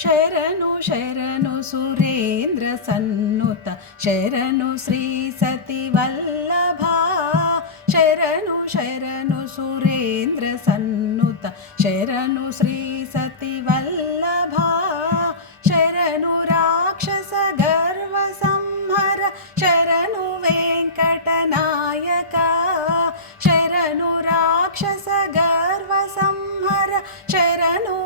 శరణు శరణు సురేంద్ర సన్నుత శరణు శ్రీ సతి వల్లభ శరణు శరణు సురేంద్ర సన్నుత శరణు శ్రీ సతి వల్లభ శరణు రాక్షస గర్వ సంహర శరణు వెంకటనాయక శరణు రాక్షస గర్వ సంహర శరణు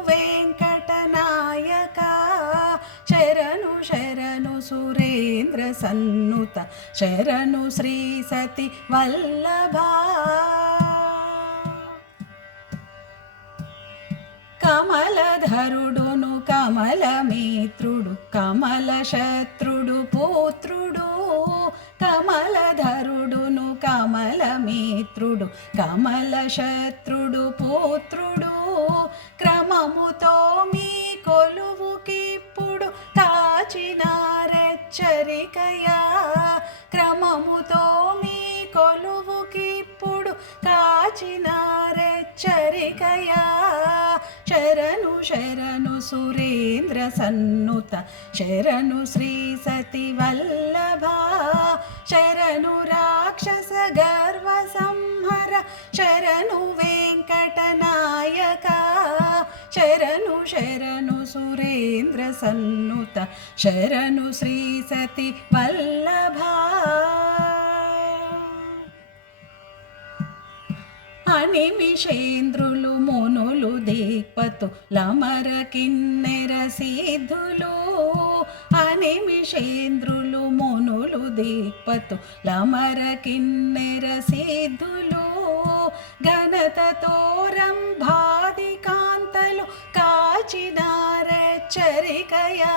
శరణు శరణు సురేంద్ర సన్నుత శరణు శ్రీ సతి వల్లభ కమలధరుడును కమలమిత్రుడు కమల శత్రుడు పుత్రుడు కమలధరుడును కమలమిత్రుడు కమల శత్రుడు పుత్రుడు క్రమముతో మీ కొలువుకిప్పుడు కాచినారెచ్చరికయా క్రమముతో మీ కొలువుకిప్పుడు కాచినారెచ్చరికయా శరణు శరణు సురేంద్ర సన్నుత శరణు శ్రీ సతి వల్లభ శరణు రాక్షస గర్వ సంహర శరణు వెంకటనాయక శరణు శరణు సురేంద్ర సన్నుత శరణు శ్రీ సతి వల్లభ అనిమిషేంద్రులు మునులు దిక్పతు లమర కిన్నెర సిద్ధులు అనిమిషేంద్రులు మునులు దిక్పతు లమర కిన్నెర సిద్ధులు ఘనతతో రంభాది కాంతలు కాచినారెచ్చరికయా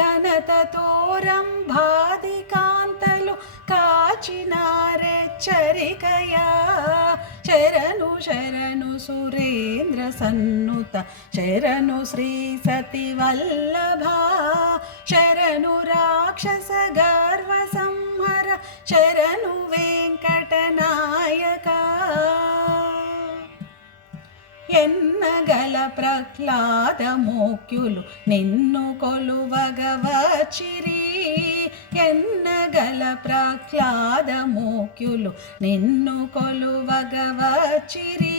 ఘనతతో రంభాది కాంతలు కాచినారెచ్చరికయా శరణు శరణు సురేంద్ర సన్నుత శరణు శ్రీ సతి వల్లభ శరణు రాక్షస గర్వ సంహర శరణు వెంకటనాయక ఎన్నగల ప్రహ్లాద మోక్యులు నిన్ను కొలువగవచిరి ఎన్నగల ప్రహ్లాద మోక్యులు నిన్ను కొలువగవచిరి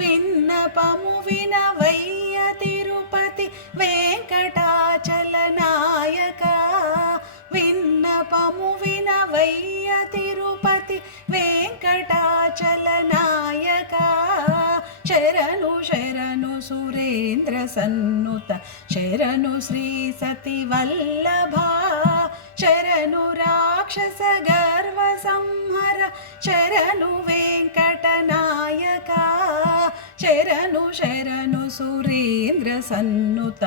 విన్నపము వినవయ్య తిరుపతి వెంకటాచల నాయక విన్నపము వినవయ్య తిరుపతి వెంకటాచల నాయక శరణు శరణు సురేంద్ర సన్నుత శరణు శ్రీ సతి వల్లభ శరణు రాక్షస గర్వ సంహర శరణు వెంకటనాయక శరణు శరణు సురేంద్ర సన్నుత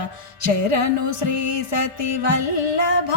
శరణు శ్రీ సతి వల్లభ